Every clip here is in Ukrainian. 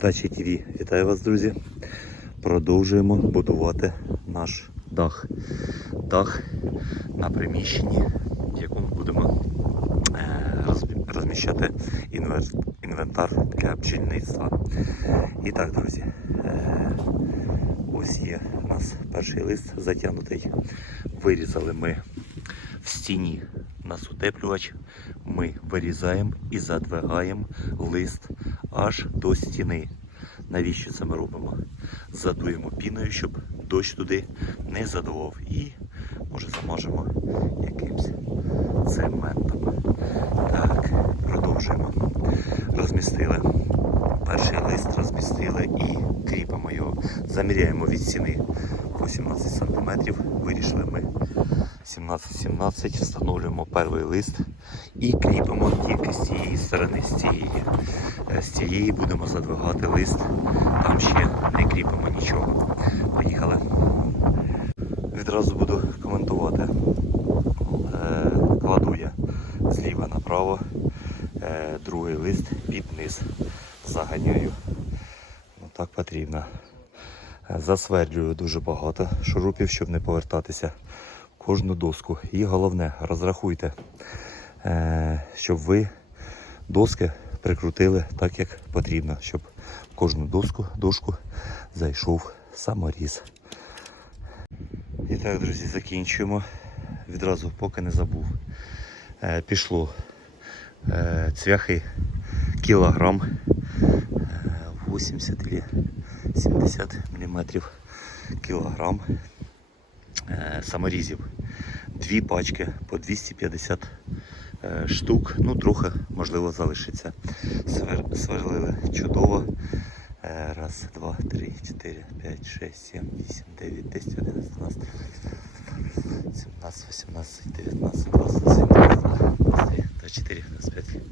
Дачі ТВ. Вітаю вас, друзі. Продовжуємо будувати наш дах. Дах на приміщенні, в якому будемо е, розміщати інвентар для бджільництва. І так, друзі, е, ось є у нас перший лист затягнутий. Вирізали ми в стіні нас утеплювач. Ми вирізаємо і задвигаємо лист аж до стіни. Навіщо це ми робимо? Задуємо піною, щоб дощ туди не задував. І може замажемо якимсь цементом. Так, продовжуємо. Розмістили. Перший лист розмістили і кріпимо його. Заміряємо від стіни по 17 см. Вирішили ми 17-17, встановлюємо перший лист і кріпимо тільки з цієї сторони, з цієї. Е, З цієї будемо задвигати лист, там ще не кріпимо нічого. Поїхали. Відразу буду коментувати. Е, Кладу я зліва направо, е, другий лист під низ заганяю. Ну, так потрібно. Засверджую дуже багато шурупів, щоб не повертатися кожну доску. І головне, розрахуйте, е, щоб ви доски прикрутили так, як потрібно, щоб в кожну доску, дошку зайшов саморіз. І так, друзі, закінчуємо. Відразу, поки не забув. Е, пішло е, цвяхи кілограм е, 80 или 70 мм кілограм саморізів. Дві пачки по 250 е, штук. Ну, трохи, можливо, залишиться. Свер, сверлили чудово. Е, Раз, два, три, чотири, п'ять, шесть, сім, вісім, дев'ять, десять, одинадцять, дванадцять, 17, 18, 19, 20, 21, 22, 23, 24, 25,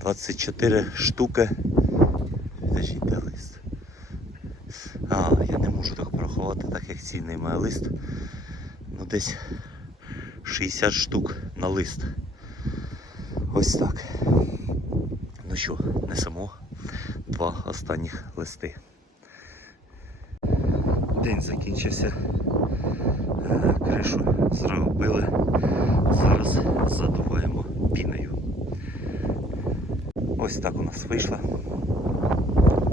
24 штуки. А, я не можу так порахувати, так як цінний має лист. Ну десь 60 штук на лист. Ось так. Ну що, несемо два останніх листи. День закінчився. Е, Кришу зробили. Зараз задуваємо піною. Ось так у нас вийшло.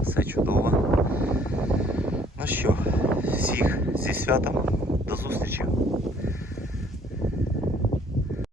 Все чудово. Ну що, всіх зі святом.